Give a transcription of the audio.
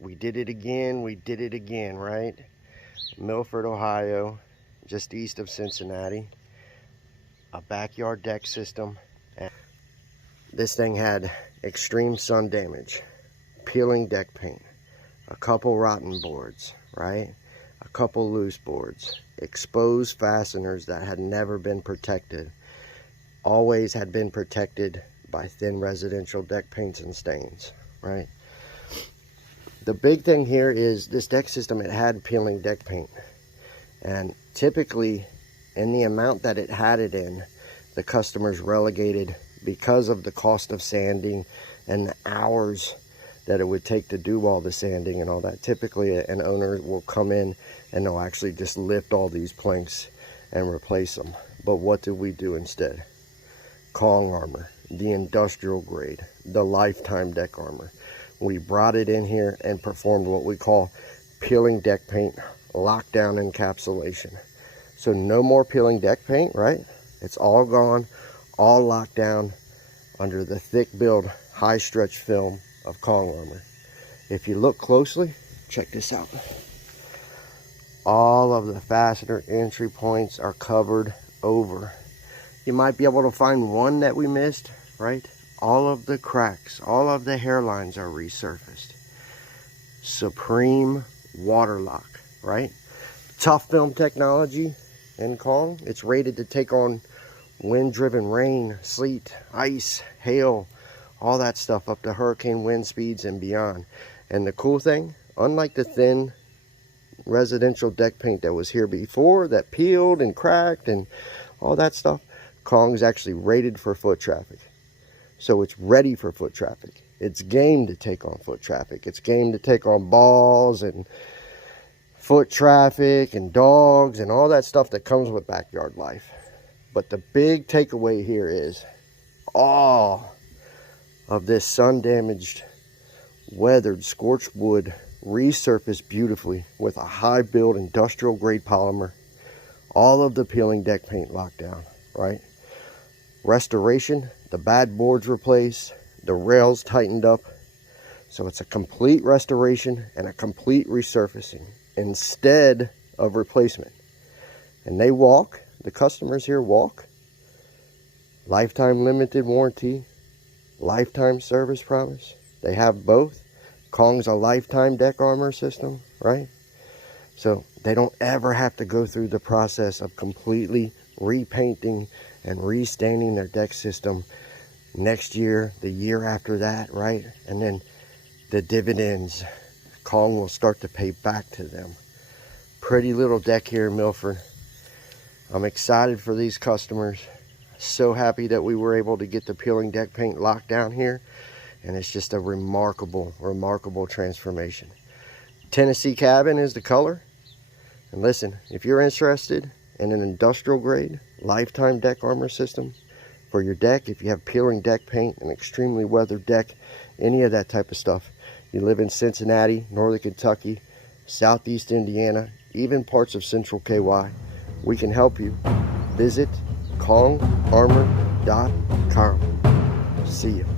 We did it again, right? Milford, Ohio, just east of Cincinnati. A backyard deck system. And this thing had extreme sun damage, peeling deck paint, a couple rotten boards, right? A couple loose boards, exposed fasteners that had never been protected, always had been protected by thin residential deck paints and stains, right? The big thing here is this deck system, it had peeling deck paint, and typically in the amount that it had it in, the customers relegated because of the cost of sanding and the hours that it would take to do all the sanding and all that. Typically an owner will come in and they'll actually just lift all these planks and replace them. But what did we do instead? Kong armor, the industrial grade, the lifetime deck armor. We brought it in here and performed what we call peeling deck paint lockdown encapsulation. So no more peeling deck paint, right? It's all gone, all locked down under the thick build, high stretch film of Kong armor. If you look closely, check this out. All of the fastener entry points are covered over. You might be able to find one that we missed, right? All of the cracks, all of the hairlines are resurfaced. Supreme water lock, right? Tough film technology in Kong. It's rated to take on wind-driven rain, sleet, ice, hail, all that stuff up to hurricane wind speeds and beyond. And the cool thing, unlike the thin residential deck paint that was here before that peeled and cracked and all that stuff, Kong's actually rated for foot traffic. So it's ready for foot traffic. It's game to take on foot traffic. It's game to take on balls and foot traffic and dogs and all that stuff that comes with backyard life. But the big takeaway here is all of this sun damaged, weathered, scorched wood resurfaced beautifully with a high build industrial grade polymer. All of the peeling deck paint locked down, right? Restoration, the bad boards replaced, the rails tightened up. So it's a complete restoration and a complete resurfacing instead of replacement. And they walk, the customers here walk. Lifetime limited warranty, lifetime service promise. They have both. Kong's a lifetime deck armor system, right? So they don't ever have to go through the process of completely repainting and restaining their deck system next year, the year after that, right? And then the dividends, Kong will start to pay back to them. Pretty little deck here in Milford. I'm excited for these customers. So happy that we were able to get the peeling deck paint locked down here. And it's just a remarkable, remarkable transformation. Tennessee Cabin is the color. And listen, if you're interested in an industrial grade lifetime deck armor system for your deck, if you have peeling deck paint, an extremely weathered deck, any of that type of stuff, you live in Cincinnati, Northern Kentucky, Southeast Indiana, even parts of Central KY, we can help you. Visit kongarmor.com. See you.